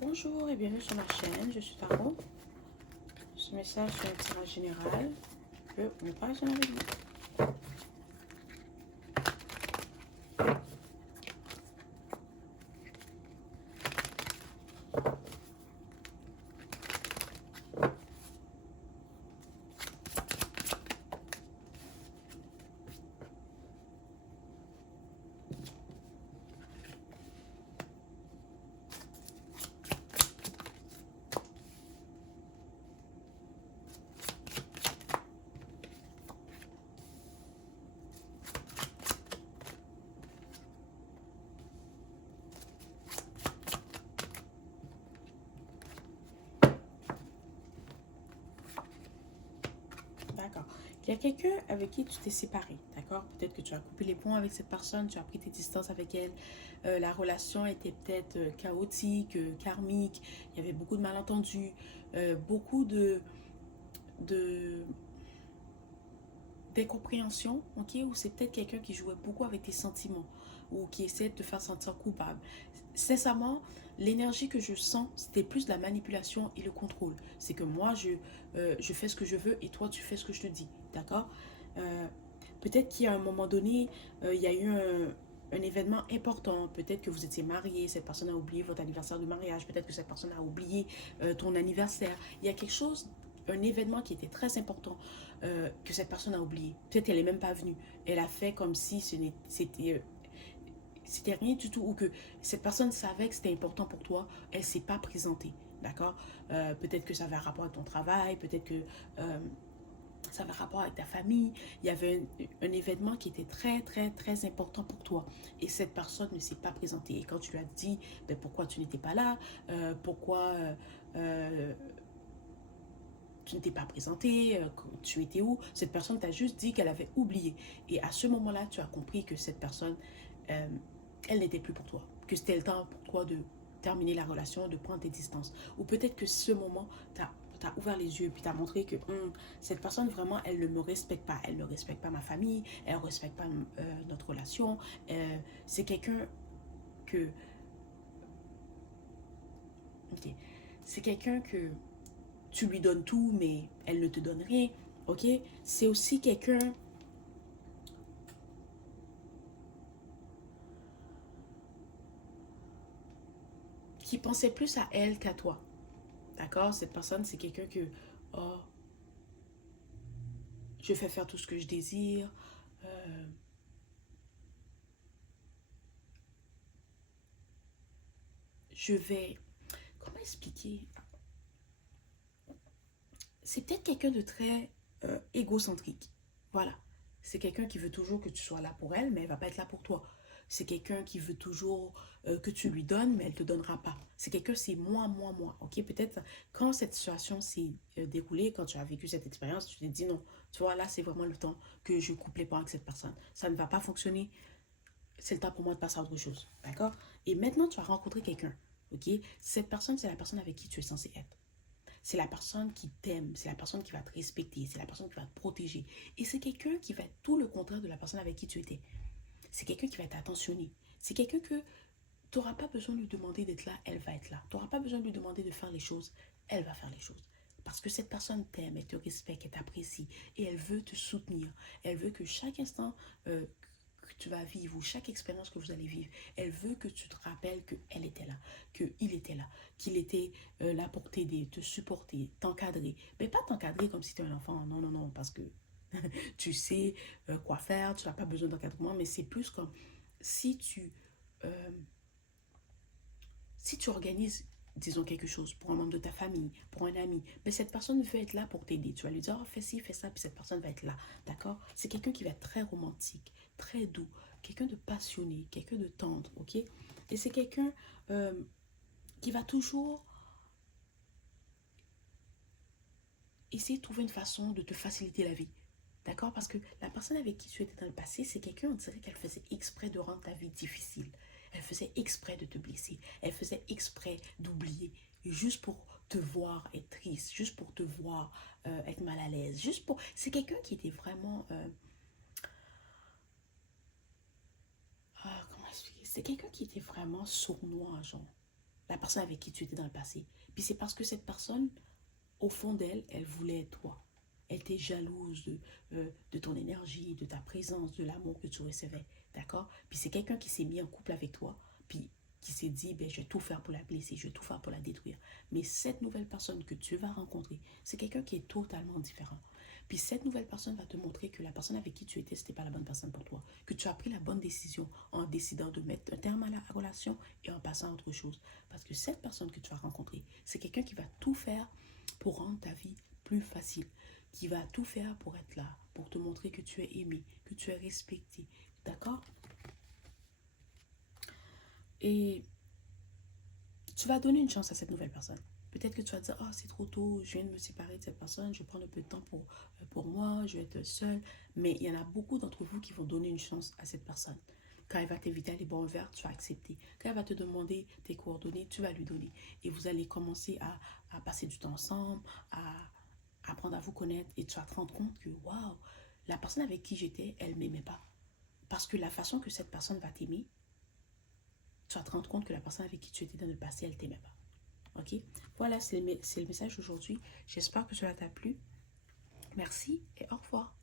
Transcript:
Bonjour et bienvenue sur ma chaîne, je suis Tarot. Ce message est un tirage général. Je ne pas avec vous. D'accord. Il y a quelqu'un avec qui tu t'es séparé, d'accord? Peut-être que tu as coupé les ponts avec cette personne, tu as pris tes distances avec elle. La relation était peut-être chaotique, karmique. Il y avait beaucoup de malentendus, beaucoup de d'incompréhension, ok? Ou c'est peut-être quelqu'un qui jouait beaucoup avec tes sentiments ou qui essaie de te faire sentir coupable. Sincèrement, l'énergie que je sens, c'était plus de la manipulation et le contrôle. C'est que moi, je fais ce que je veux et toi, tu fais ce que je te dis, d'accord? Euh, Peut-être qu'à un moment donné, il y a eu un événement important. Peut-être que vous étiez mariés, cette personne a oublié votre anniversaire de mariage. Peut-être que cette personne a oublié ton anniversaire. Il y a quelque chose, un événement qui était très important que cette personne a oublié. Peut-être qu'elle n'est même pas venue. Elle a fait comme si c'était rien du tout ou que cette personne savait que c'était important pour toi. Elle ne s'est pas présentée. D'accord. Peut-être que ça avait un rapport avec ton travail. Peut-être que ça avait rapport avec ta famille. Il y avait un événement qui était très, très, très important pour toi. Et cette personne ne s'est pas présentée. Et quand tu lui as dit ben, pourquoi tu n'étais pas là, pourquoi tu ne t'es pas présenté, tu étais où, cette personne t'a juste dit qu'elle avait oublié. Et à ce moment-là, tu as compris que cette personne, euh, elle n'était plus pour toi. Que c'était le temps pour toi de terminer la relation, de prendre tes distances. Ou peut-être que ce moment, t'as ouvert les yeux et puis t'as montré que cette personne vraiment elle ne me respecte pas, elle ne respecte pas ma famille, elle ne respecte pas notre relation. C'est quelqu'un que ok, c'est quelqu'un que tu lui donnes tout mais elle ne te donne rien. Ok, c'est aussi quelqu'un qui pensait plus à elle qu'à toi. D'accord, cette personne c'est quelqu'un que oh, je fais faire tout ce que je désire. euh, je vais comment expliquer, c'est peut-être quelqu'un de très égocentrique. Voilà. C'est quelqu'un qui veut toujours que tu sois là pour elle, mais elle va pas être là pour toi. C'est quelqu'un qui veut toujours que tu lui donnes, mais elle te donnera pas. C'est quelqu'un, c'est moi, moi, moi. Ok, peut-être quand cette situation s'est déroulée, quand tu as vécu cette expérience, tu t'es dit non. Tu vois, là, c'est vraiment le temps que je coupe les ponts avec cette personne. Ça ne va pas fonctionner. C'est le temps pour moi de passer à autre chose. D'accord? Et maintenant, tu as rencontré quelqu'un. Ok? Cette personne, c'est la personne avec qui tu es censé être. C'est la personne qui t'aime, c'est la personne qui va te respecter, c'est la personne qui va te protéger. Et c'est quelqu'un qui va être tout le contraire de la personne avec qui tu étais. C'est quelqu'un qui va être attentionné. C'est quelqu'un que tu n'auras pas besoin de lui demander d'être là, elle va être là. Tu n'auras pas besoin de lui demander de faire les choses, elle va faire les choses. Parce que cette personne t'aime, elle te respecte, elle t'apprécie et elle veut te soutenir. Elle veut que chaque instant que tu vas vivre ou chaque expérience que vous allez vivre, elle veut que tu te rappelles qu'elle était là, qu'il était là, qu'il était là pour t'aider, te supporter, t'encadrer. Mais pas t'encadrer comme si tu étais un enfant, non, non, non, parce que tu sais quoi faire, tu n'as pas besoin d'encadrement, mais c'est plus comme si euh, si tu organises, disons, quelque chose pour un membre de ta famille, pour un ami, mais cette personne veut être là pour t'aider. Tu vas lui dire, oh, fais ci, fais ça, puis cette personne va être là. D'accord? C'est quelqu'un qui va être très romantique, très doux, quelqu'un de passionné, quelqu'un de tendre, ok? Et c'est quelqu'un euh, qui va toujours essayer de trouver une façon de te faciliter la vie. D'accord? Parce que la personne avec qui tu étais dans le passé, c'est quelqu'un, on dirait qu'elle faisait exprès de rendre ta vie difficile. Elle faisait exprès de te blesser. Elle faisait exprès d'oublier. Juste pour te voir être triste. Juste pour te voir être mal à l'aise. Juste pour... C'est quelqu'un qui était vraiment... comment expliquer? C'est quelqu'un qui était vraiment sournois, genre. la personne avec qui tu étais dans le passé. Puis c'est parce que cette personne, au fond d'elle, elle voulait toi. Elle était jalouse de ton énergie, de ta présence, de l'amour que tu recevais. D'accord? Puis c'est quelqu'un qui s'est mis en couple avec toi, puis qui s'est dit, ben, je vais tout faire pour la blesser, je vais tout faire pour la détruire. Mais cette nouvelle personne que tu vas rencontrer, c'est quelqu'un qui est totalement différent. Puis cette nouvelle personne va te montrer que la personne avec qui tu étais, ce n'était pas la bonne personne pour toi. Que tu as pris la bonne décision en décidant de mettre un terme à la relation et en passant à autre chose. Parce que cette personne que tu vas rencontrer, c'est quelqu'un qui va tout faire pour rendre ta vie plus facile, qui va tout faire pour être là, pour te montrer que tu es aimé, que tu es respecté. D'accord? Et tu vas donner une chance à cette nouvelle personne. Peut-être que tu vas te dire, oh, c'est trop tôt, je viens de me séparer de cette personne, je vais prendre un peu de temps pour moi, je vais être seule. Mais il y en a beaucoup d'entre vous qui vont donner une chance à cette personne. Quand elle va t'inviter à aller boire un verre, tu vas accepter. Quand elle va te demander tes coordonnées, tu vas lui donner. Et vous allez commencer à passer du temps ensemble, à apprendre à vous connaître. Et tu vas te rendre compte que, waouh, la personne avec qui j'étais, elle ne m'aimait pas. Parce que la façon que cette personne va t'aimer, tu vas te rendre compte que la personne avec qui tu étais dans le passé, elle ne t'aimait pas. Ok? Voilà, c'est le message d'aujourd'hui. J'espère que cela t'a plu. Merci et au revoir.